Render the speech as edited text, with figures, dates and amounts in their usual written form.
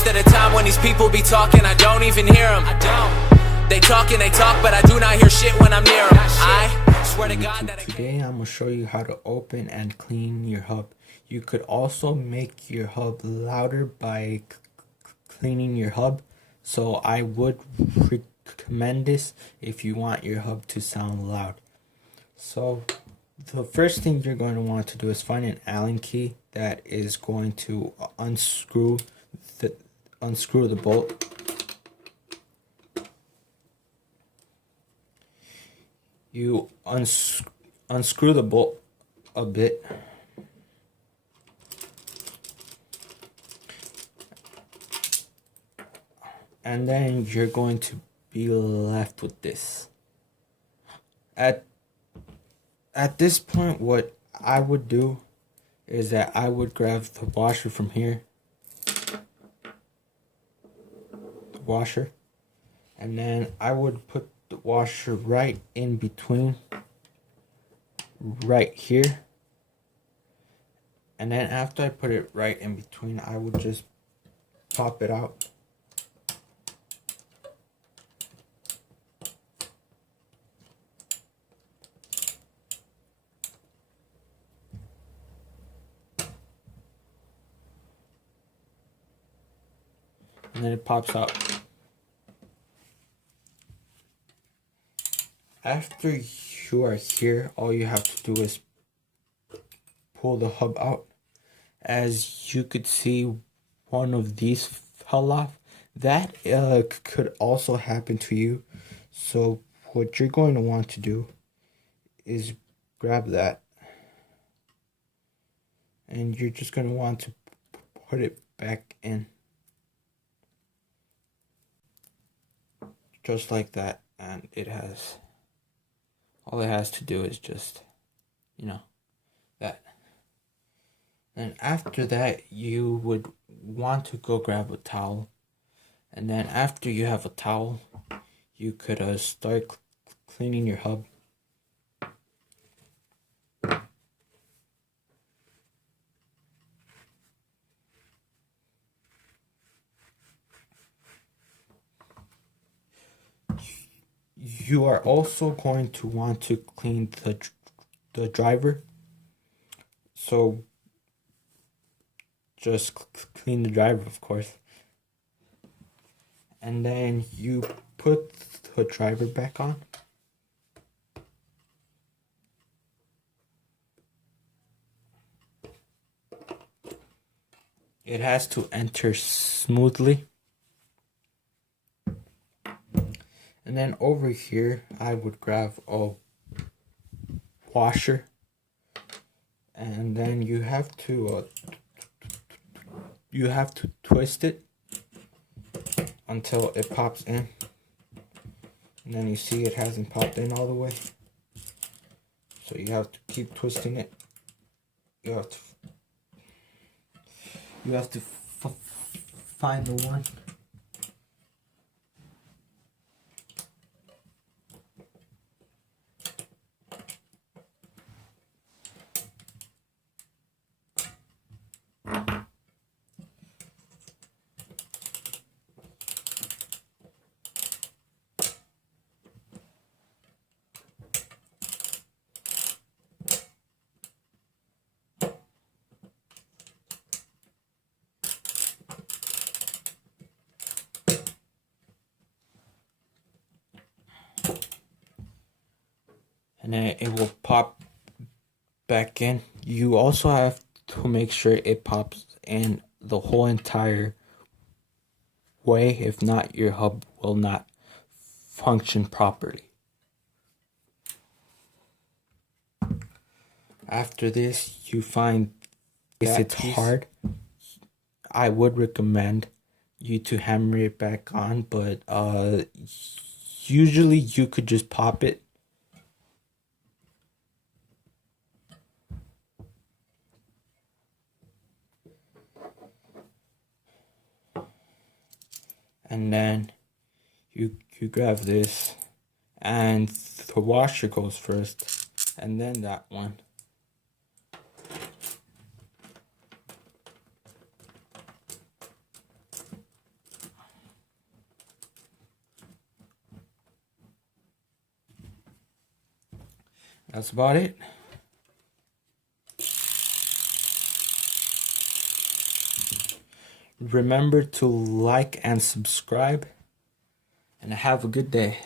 Most of the time when these people be talking, I don't even hear them. They talk and they talk, but I do not hear shit when I'm near them. I swear to God that Today I'm going to show you how to open and clean your hub. You could also make your hub louder by cleaning your hub. So I would recommend this if you want your hub to sound loud. So the first thing you're going to want to do is find an Allen key that is going to unscrew the bolt. You unscrew the bolt a bit. And then you're going to be left with this. At this point, what I would do is that I would grab the washer from here. The washer. And then I would put the washer right in between. Right here. And then after I put it right in between, I would just pop it out. And then it pops out. After you are here, all you have to do is pull the hub out. As you could see, one of these fell off. That could also happen to you. So what you're going to want to do is grab that. And you're just going to want to put it back in. Just like that, and all it has to do is just, that. And after that, you would want to go grab a towel, and then after you have a towel, you could start cleaning your hub. You are also going to want to clean the driver. So just clean the driver, of course. And then you put the driver back on. It has to enter smoothly. And then over here, I would grab a washer, and then you have to twist it until it pops in. And then you see it hasn't popped in all the way, so you have to keep twisting it. You have to find the one. And then it will pop back in. You also have to make sure it pops in the whole entire way. If not, your hub will not function properly. After this, you find if it's hard, I would recommend you to hammer it back on, but usually you could just pop it. And then you grab this, and the washer goes first, and then that one. That's about it. Remember to like and subscribe, and have a good day.